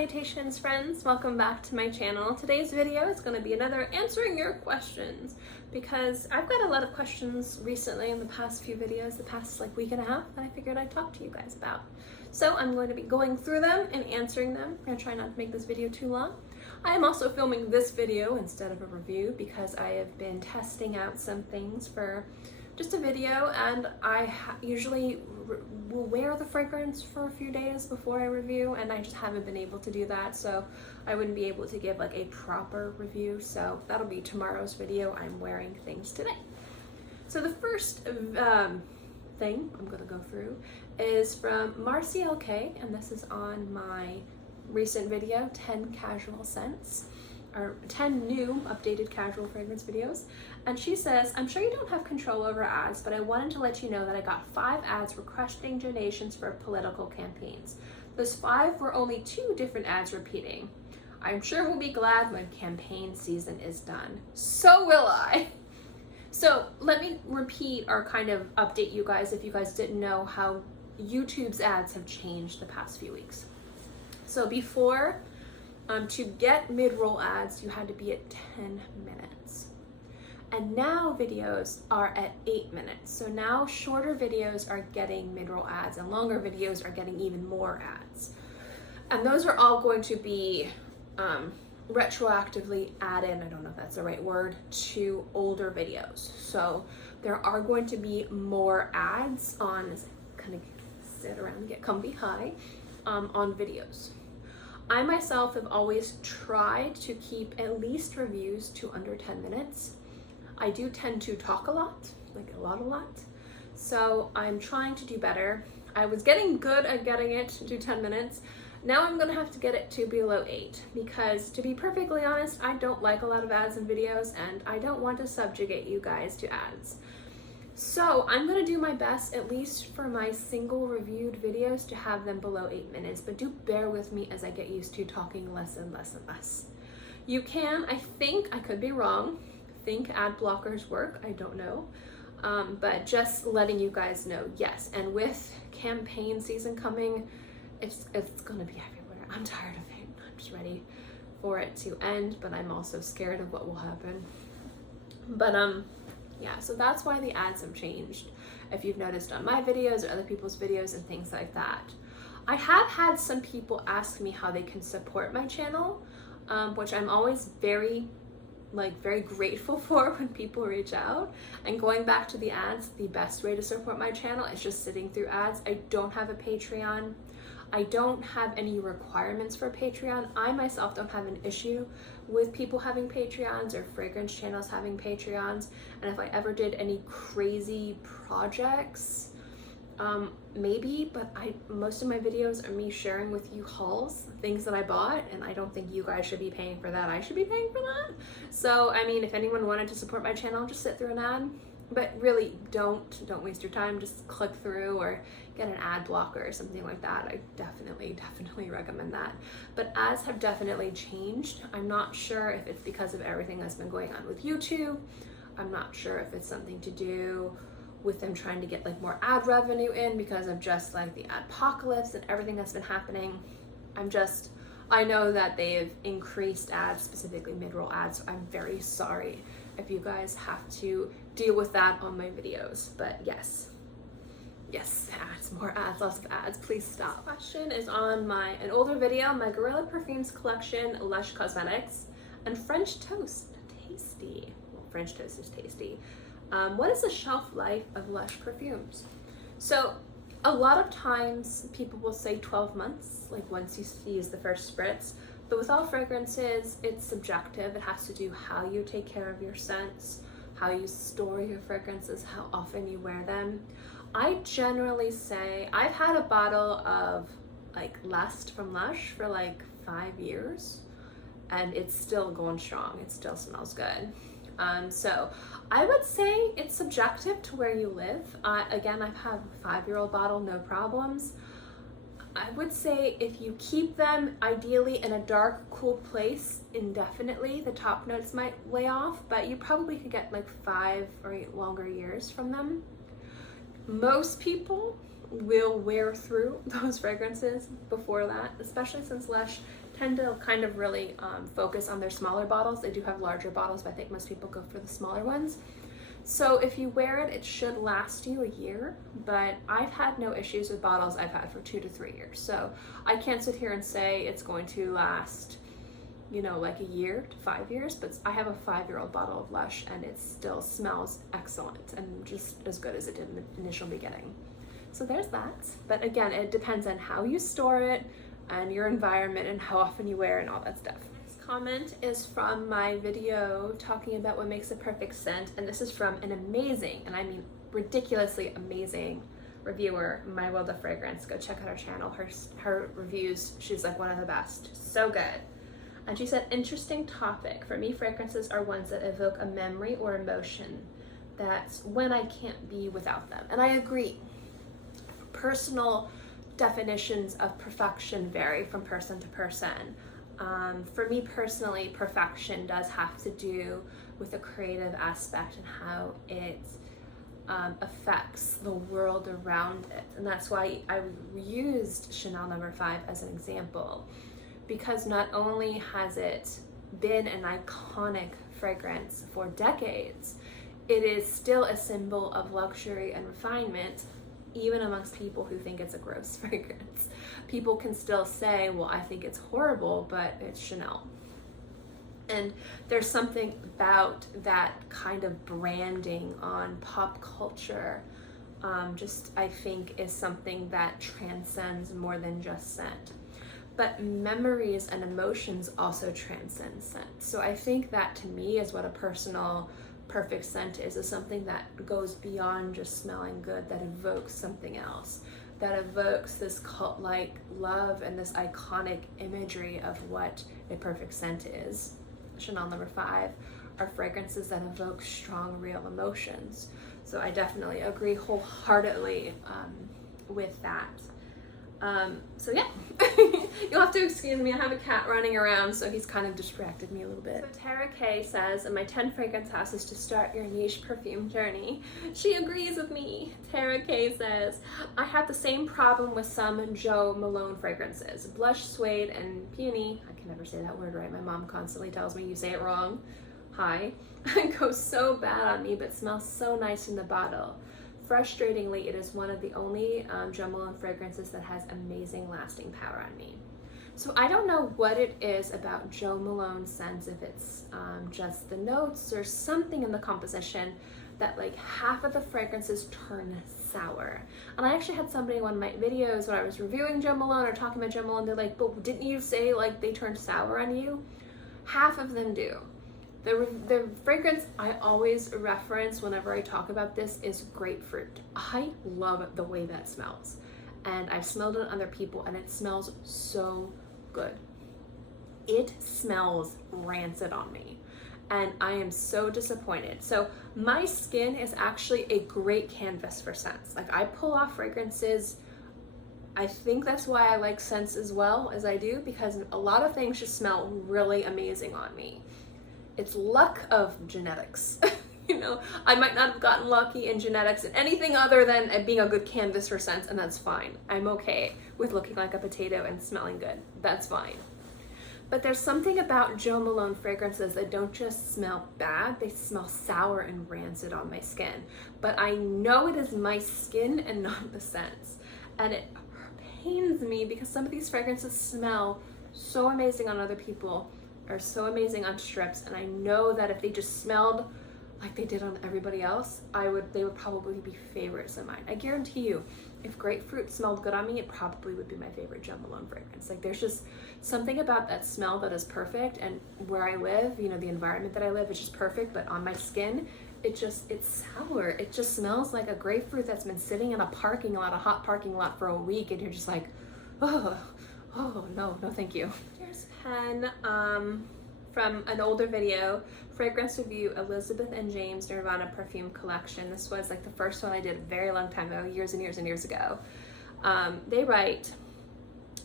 Salutations friends, welcome back to my channel. Today's video is going to be another answering your questions because I've got a lot of questions recently in the past few videos, the past like week and a half, that I figured I'd talk to you guys about. So I'm going to be going through them and answering them. I'm going to try not to make this video too long. I am also filming this video instead of a review because I have been testing out some things for just a video, and I usually will wear the fragrance for a few days before I review, and I just haven't been able to do that, so I wouldn't be able to give like a proper review. So that'll be tomorrow's video. I'm wearing things today. So the first thing I'm gonna go through is from Marcy LK, and this is on my recent video, 10 casual scents, or 10 new updated casual fragrance videos. And she says, I'm sure you don't have control over ads, but I wanted to let you know that I got 5 ads requesting donations for political campaigns. Those 5 were only 2 different ads repeating. I'm sure we'll be glad when campaign season is done. So will I. So let me repeat or kind of update you guys if you guys didn't know how YouTube's ads have changed the past few weeks. So before, to get mid-roll ads, you had to be at 10 minutes. And now videos are at 8 minutes. So now shorter videos are getting mid-roll ads and longer videos are getting even more ads. And those are all going to be retroactively added, I don't know if that's the right word, to older videos. So there are going to be more ads on, kind of sit around and get comfy, hi, on videos. I myself have always tried to keep at least reviews to under 10 minutes. I do tend to talk a lot, like a lot. So I'm trying to do better. I was getting good at getting it to 10 minutes. Now I'm gonna have to get it to below 8 because, to be perfectly honest, I don't like a lot of ads in videos and I don't want to subjugate you guys to ads. So I'm gonna do my best, at least for my single reviewed videos, to have them below 8 minutes, but do bear with me as I get used to talking less and less and less. You can, I think, I could be wrong, think ad blockers work, I don't know, but just letting you guys know, yes. And with campaign season coming, it's gonna be everywhere. I'm tired of it. I'm just ready for it to end, but I'm also scared of what will happen. But yeah, so that's why the ads have changed, if you've noticed on my videos or other people's videos and things like that. I have had some people ask me how they can support my channel, which I'm always very grateful for when people reach out. And going back to the ads, the best way to support my channel is just sitting through ads. I don't have a Patreon. I don't have any requirements for Patreon. I myself don't have an issue with people having Patreons or fragrance channels having Patreons. And if I ever did any crazy projects, maybe, but most of my videos are me sharing with you hauls, things that I bought, and I don't think you guys should be paying for that. I should be paying for that. So, I mean, if anyone wanted to support my channel, just sit through an ad. But really, don't waste your time. Just click through or get an ad blocker or something like that. I definitely recommend that. But ads have definitely changed. I'm not sure if it's because of everything that's been going on with YouTube. I'm not sure if it's something to do with them trying to get like more ad revenue in because of just like the adpocalypse and everything that's been happening. I know that they've increased ads, specifically mid-roll ads, so I'm very sorry if you guys have to deal with that on my videos. But yes, ads, more ads, lots of ads, please stop. Question is on an older video, my Gorilla Perfumes collection, Lush Cosmetics, and French Toast. Tasty. Well, French Toast is tasty. What is the shelf life of Lush perfumes? So a lot of times people will say 12 months, like once you use the first spritz, but with all fragrances, it's subjective. It has to do how you take care of your scents, how you store your fragrances, how often you wear them. I generally say, I've had a bottle of like Lust from Lush for like 5 years and it's still going strong. It still smells good. So I would say it's subjective to where you live. Again, I've had a 5-year-old bottle, no problems. I would say if you keep them ideally in a dark, cool place indefinitely, the top notes might lay off, but you probably could get like 5 or longer years from them. Most people will wear through those fragrances before that, especially since Lush tend to kind of really focus on their smaller bottles. They do have larger bottles, but I think most people go for the smaller ones. So if you wear it, it should last you a year, but I've had no issues with bottles I've had for 2 to 3 years. So I can't sit here and say it's going to last, you know, like a year to 5 years, but I have a 5-year-old bottle of Lush and it still smells excellent and just as good as it did in the initial beginning. So there's that. But again, it depends on how you store it and your environment and how often you wear it and all that stuff. Comment is from my video talking about what makes a perfect scent, and this is from an amazing, and I mean ridiculously amazing reviewer, My World of Fragrance. Go check out her channel. Her reviews, she's like one of the best. So good. And she said, interesting topic. For me, fragrances are ones that evoke a memory or emotion. That's when I can't be without them. And I agree. Personal definitions of perfection vary from person to person. For me personally, perfection does have to do with the creative aspect and how it affects the world around it. And that's why I used Chanel No. 5 as an example, because not only has it been an iconic fragrance for decades, it is still a symbol of luxury and refinement, even amongst people who think it's a gross fragrance. People can still say, well, I think it's horrible, but it's Chanel. And there's something about that kind of branding on pop culture, just I think is something that transcends more than just scent. But memories and emotions also transcend scent. So I think that to me is what a personal perfect scent is something that goes beyond just smelling good, that evokes something else, that evokes this cult-like love and this iconic imagery of what a perfect scent is. Chanel No. 5 are fragrances that evoke strong, real emotions. So I definitely agree wholeheartedly with that. So yeah, you'll have to excuse me, I have a cat running around, so he's kind of distracted me a little bit. So Tara K says, my 10 fragrance houses to start your niche perfume journey. She agrees with me. Tara K says, I have the same problem with some Jo Malone fragrances. Blush, Suede, and Peony. I can never say that word right. My mom constantly tells me you say it wrong. Hi. It goes so bad on me, but smells so nice in the bottle. Frustratingly, it is one of the only Jo Malone fragrances that has amazing lasting power on me. So I don't know what it is about Jo Malone scents, if it's just the notes or something in the composition, that like half of the fragrances turn sour. And I actually had somebody in one of my videos when I was reviewing Jo Malone or talking about Jo Malone, they're like, but didn't you say like they turn sour on you? Half of them do. The fragrance I always reference whenever I talk about this is grapefruit. I love the way that smells. And I've smelled it on other people and it smells so good. It smells rancid on me. And I am so disappointed. So my skin is actually a great canvas for scents. Like I pull off fragrances. I think that's why I like scents as well as I do, because a lot of things just smell really amazing on me. It's luck of genetics. You know, I might not have gotten lucky in genetics in anything other than being a good canvas for scents, and that's fine. I'm okay with looking like a potato and smelling good. That's fine. But there's something about Jo Malone fragrances that don't just smell bad, they smell sour and rancid on my skin. But I know it is my skin and not the scents. And it pains me because some of these fragrances smell so amazing on other people, are so amazing on strips, and I know that if they just smelled like they did on everybody else, they would probably be favorites of mine. I guarantee you, if grapefruit smelled good on me, it probably would be my favorite Jo Malone fragrance. Like there's just something about that smell that is perfect, and where I live, you know, the environment that I live is just perfect, but on my skin, it's sour. It just smells like a grapefruit that's been sitting in a hot parking lot for a week, and you're just like, oh no thank you. Here's pen from an older video, fragrance review, Elizabeth and James Nirvana perfume collection. This was like the first one I did a very long time ago, years and years and years ago. They write,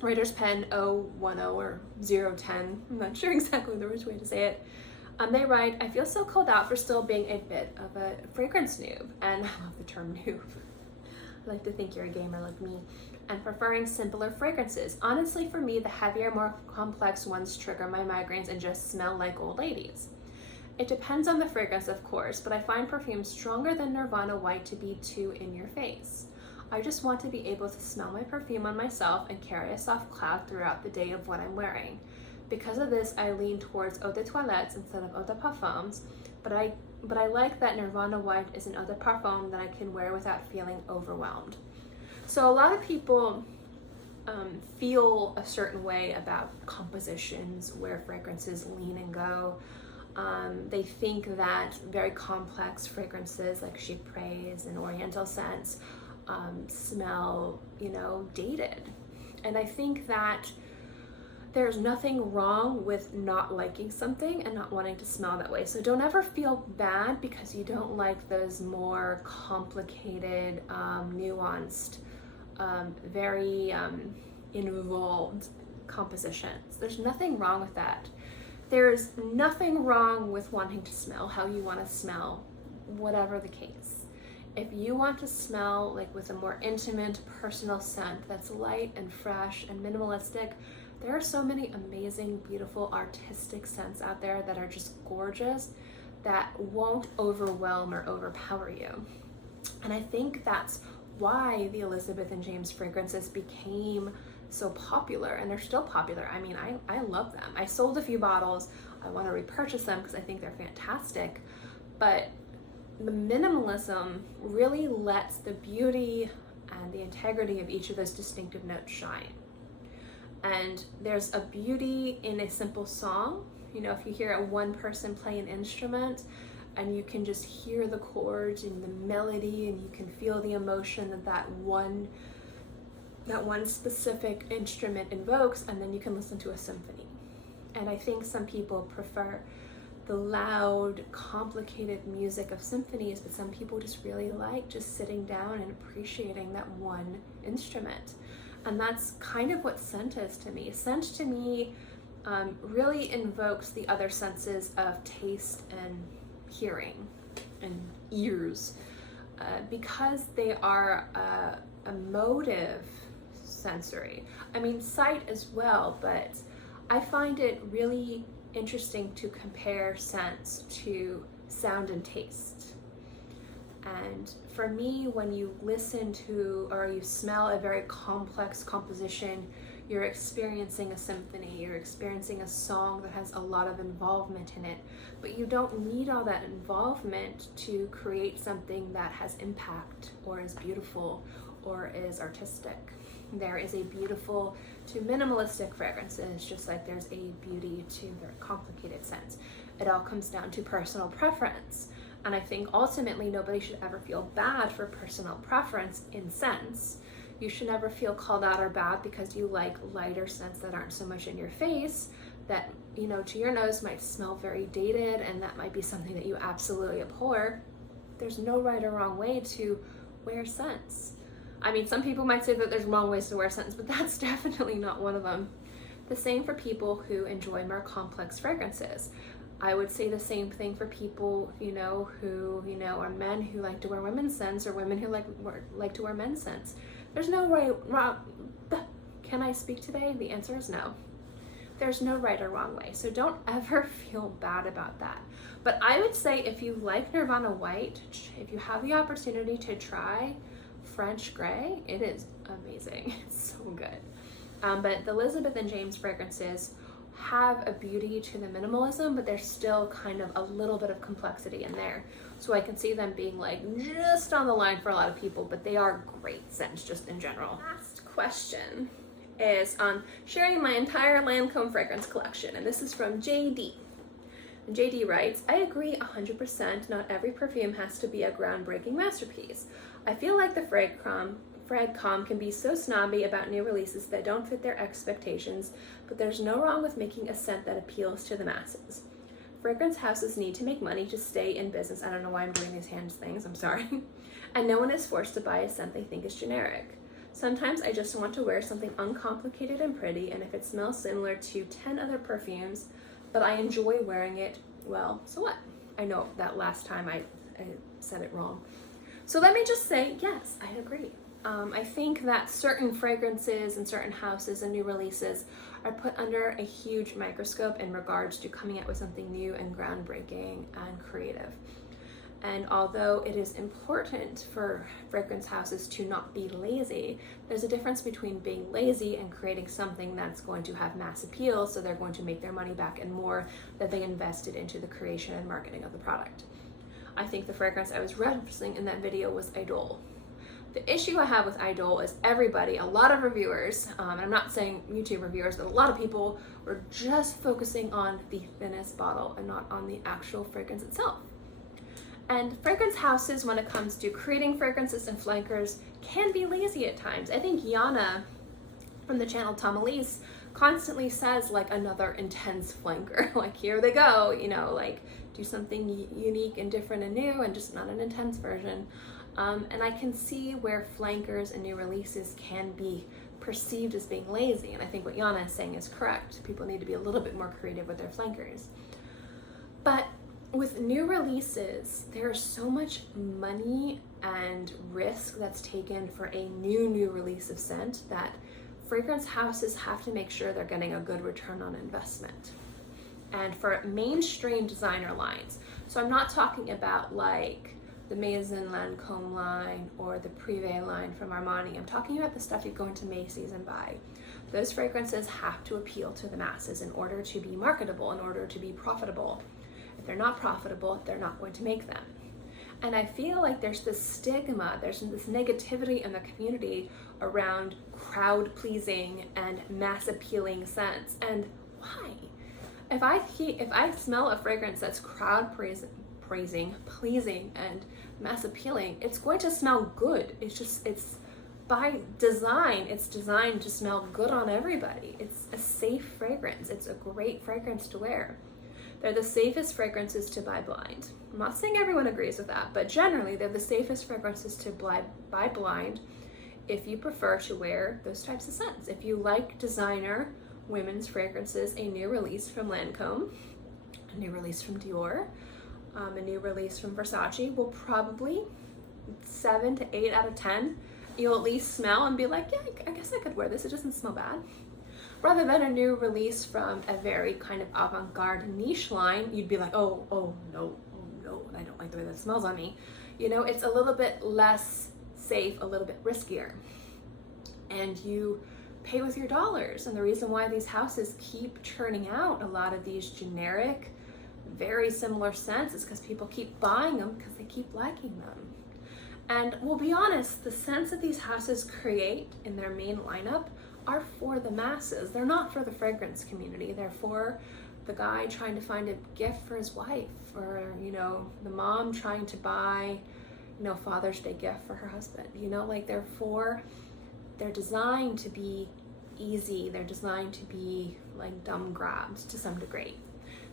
writer's pen 010 or 010, I'm not sure exactly the right way to say it. They write, I feel so called out for still being a bit of a fragrance noob, and I love the term noob. I like to think you're a gamer like me. and preferring simpler fragrances. Honestly, for me, the heavier, more complex ones trigger my migraines and just smell like old ladies. It depends on the fragrance, of course, but I find perfumes stronger than Nirvana White to be too in your face. I just want to be able to smell my perfume on myself and carry a soft cloud throughout the day of what I'm wearing. Because of this, I lean towards eau de toilettes instead of eau de parfums, but I like that Nirvana White is an eau de parfum that I can wear without feeling overwhelmed. So a lot of people feel a certain way about compositions, where fragrances lean and go. They think that very complex fragrances like chypres and oriental scents smell, dated. And I think that there's nothing wrong with not liking something and not wanting to smell that way. So don't ever feel bad because you don't like those more complicated, nuanced, very involved compositions. There's nothing wrong with that. There's nothing wrong with wanting to smell how you want to smell, whatever the case. If you want to smell like with a more intimate, personal scent that's light and fresh and minimalistic, there are so many amazing, beautiful, artistic scents out there that are just gorgeous that won't overwhelm or overpower you. And I think that's why the Elizabeth and James fragrances became so popular, and they're still popular. I mean, I love them. I sold a few bottles. I want to repurchase them because I think they're fantastic. But the minimalism really lets the beauty and the integrity of each of those distinctive notes shine. And there's a beauty in a simple song. If you hear one person play an instrument and you can just hear the chords and the melody and you can feel the emotion that one specific instrument invokes, and then you can listen to a symphony. And I think some people prefer the loud, complicated music of symphonies, but some people just really like just sitting down and appreciating that one instrument. And that's kind of what scent is to me. Scent to me really invokes the other senses of taste and hearing and ears, because they are a motive sensory. I mean, sight as well, but I find it really interesting to compare scents to sound and taste. And for me, when you listen to or you smell a very complex composition, you're experiencing a symphony, you're experiencing a song that has a lot of involvement in it, but you don't need all that involvement to create something that has impact or is beautiful or is artistic. There is a beautiful to minimalistic fragrances, just like there's a beauty to very complicated scents. It all comes down to personal preference. And I think ultimately nobody should ever feel bad for personal preference in scents. You should never feel called out or bad because you like lighter scents that aren't so much in your face, that, to your nose might smell very dated, and that might be something that you absolutely abhor. There's no right or wrong way to wear scents. I mean, some people might say that there's wrong ways to wear scents, but that's definitely not one of them. The same for people who enjoy more complex fragrances. I would say the same thing for people, who, are men who like to wear women's scents, or women who like to wear men's scents. There's no wrong. Can I speak today? The answer is no. There's no right or wrong way. So don't ever feel bad about that. But I would say if you like Nirvana White, if you have the opportunity to try French Gray, it is amazing. It's so good. But the Elizabeth and James fragrances have a beauty to the minimalism, but there's still kind of a little bit of complexity in there. So I can see them being like just on the line for a lot of people, but they are great scents just in general. Last question is on sharing my entire Lancome fragrance collection, and this is from JD. And JD writes, I agree 100%, not every perfume has to be a groundbreaking masterpiece. I feel like the Fragcom can be so snobby about new releases that don't fit their expectations, but there's no wrong with making a scent that appeals to the masses. Fragrance houses need to make money to stay in business. I don't know why I'm doing these hands things, I'm sorry. And no one is forced to buy a scent they think is generic. Sometimes I just want to wear something uncomplicated and pretty, and if it smells similar to 10 other perfumes, but I enjoy wearing it, well, so what? I know that last time I said it wrong. So let me just say, yes, I agree. I think that certain fragrances and certain houses and new releases are put under a huge microscope in regards to coming out with something new and groundbreaking and creative. And although it is important for fragrance houses to not be lazy, there's a difference between being lazy and creating something that's going to have mass appeal, so they're going to make their money back and more that they invested into the creation and marketing of the product. I think the fragrance I was referencing in that video was Idol. The issue I have with Idol is everybody, a lot of reviewers, and I'm not saying YouTube reviewers, but a lot of people were just focusing on the thinnest bottle and not on the actual fragrance itself. And fragrance houses, when it comes to creating fragrances and flankers, can be lazy at times. I think Yana from the channel Tomalise constantly says like another intense flanker, like here they go, you know, like do something unique and different and new and just not an intense version. And I can see where flankers and new releases can be perceived as being lazy. And I think what Yana is saying is correct. People need to be a little bit more creative with their flankers. But with new releases, there's so much money and risk that's taken for a new release of scent that fragrance houses have to make sure they're getting a good return on investment. And for mainstream designer lines, so I'm not talking about like the Maison Lancôme line or the Privé line from Armani. I'm talking about the stuff you go into Macy's and buy. Those fragrances have to appeal to the masses in order to be marketable, in order to be profitable. If they're not profitable, they're not going to make them. And I feel like there's this stigma, there's this negativity in the community around crowd pleasing and mass appealing scents. And why? If I smell a fragrance that's crowd pleasing and mass appealing, it's going to smell good. It's by design, it's designed to smell good on everybody. It's a safe fragrance. It's a great fragrance to wear. They're the safest fragrances to buy blind. I'm not saying everyone agrees with that, but generally they're the safest fragrances to buy blind if you prefer to wear those types of scents. If you like designer women's fragrances, a new release from Lancôme, a new release from Dior, a new release from Versace will probably 7 to 8 out of 10. You'll at least smell and be like, yeah, I guess I could wear this. It doesn't smell bad. Rather than a new release from a very kind of avant-garde niche line, you'd be like, oh no, I don't like the way that smells on me. You know, it's a little bit less safe, a little bit riskier. And you pay with your dollars. And the reason why these houses keep churning out a lot of these generic, very similar scents is because people keep buying them because they keep liking them. And we'll be honest, the scents that these houses create in their main lineup are for the masses. They're not for the fragrance community. They're for the guy trying to find a gift for his wife, or, you know, the mom trying to buy, you know, Father's Day gift for her husband. You know, like they're designed to be easy. They're designed to be like dumb grabs to some degree.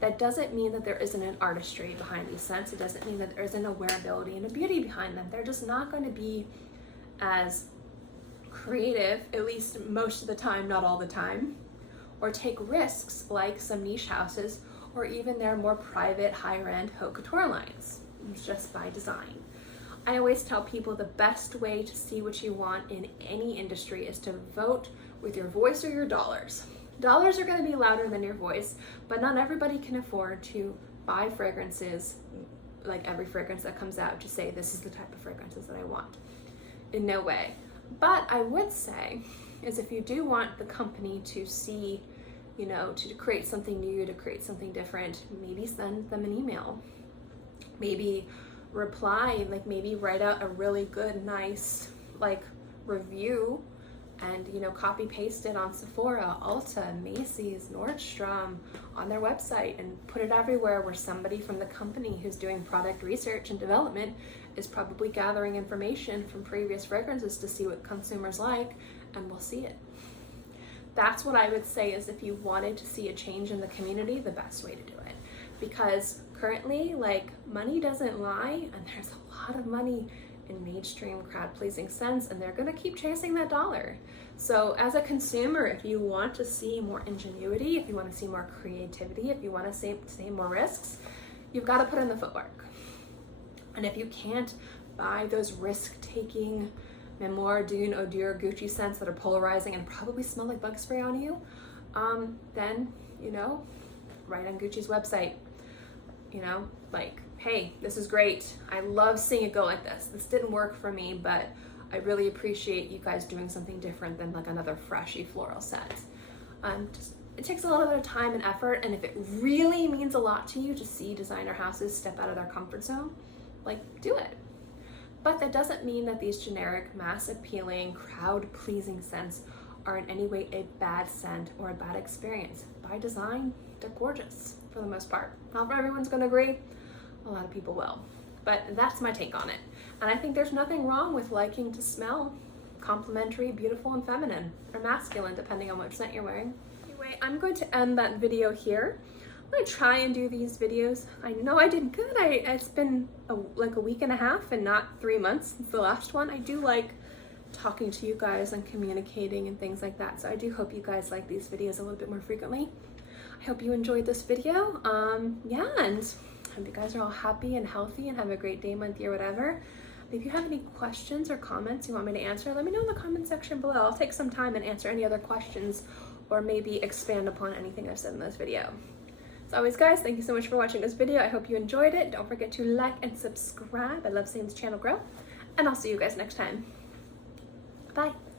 That doesn't mean that there isn't an artistry behind these scents. It doesn't mean that there isn't a wearability and a beauty behind them. They're just not going to be as creative, at least most of the time, not all the time, or take risks like some niche houses or even their more private, higher-end haute couture lines. It's just by design. I always tell people the best way to see what you want in any industry is to vote with your voice or your dollars. Dollars are going to be louder than your voice, but not everybody can afford to buy fragrances, like every fragrance that comes out, to say this is the type of fragrances that I want. In no way. But I would say is if you do want the company to see, you know, to create something new, to create something different, maybe send them an email. Maybe reply, like maybe write out a really good, nice, like review and, you know, copy paste it on Sephora, Ulta, Macy's, Nordstrom, on their website, and put it everywhere where somebody from the company who's doing product research and development is probably gathering information from previous fragrances to see what consumers like, and we'll see it. That's what I would say is if you wanted to see a change in the community, the best way to do it. Because currently, like, money doesn't lie, and there's a lot of money in mainstream crowd-pleasing scents, and they're gonna keep chasing that dollar. So as a consumer, if you want to see more ingenuity, if you want to see more creativity, if you want to see more risks, you've got to put in the footwork. And if you can't buy those risk-taking, Memoir, Dune, Eau Dior, Gucci scents that are polarizing and probably smell like bug spray on you, then, you know, write on Gucci's website, you know, like, hey, this is great. I love seeing it go like this. This didn't work for me, but I really appreciate you guys doing something different than like another freshy floral scent. It takes a little bit of time and effort, and if it really means a lot to you to see designer houses step out of their comfort zone, like, do it. But that doesn't mean that these generic, mass-appealing, crowd-pleasing scents are in any way a bad scent or a bad experience. By design, they're gorgeous for the most part. Not everyone's gonna agree, a lot of people will. But that's my take on it. And I think there's nothing wrong with liking to smell complimentary, beautiful, and feminine, or masculine, depending on which scent you're wearing. Anyway, I'm going to end that video here. I'm gonna try and do these videos. I know I did good. It's been like a week and a half and not 3 months since the last one. I do like talking to you guys and communicating and things like that. So I do hope you guys like these videos a little bit more frequently. I hope you enjoyed this video. Yeah, and I hope you guys are all happy and healthy and have a great day, month, year, whatever. If you have any questions or comments you want me to answer, let me know in the comment section below. I'll take some time and answer any other questions or maybe expand upon anything I've said in this video. As always, guys, thank you so much for watching this video. I hope you enjoyed it. Don't forget to like and subscribe. I love seeing this channel grow. And I'll see you guys next time. Bye.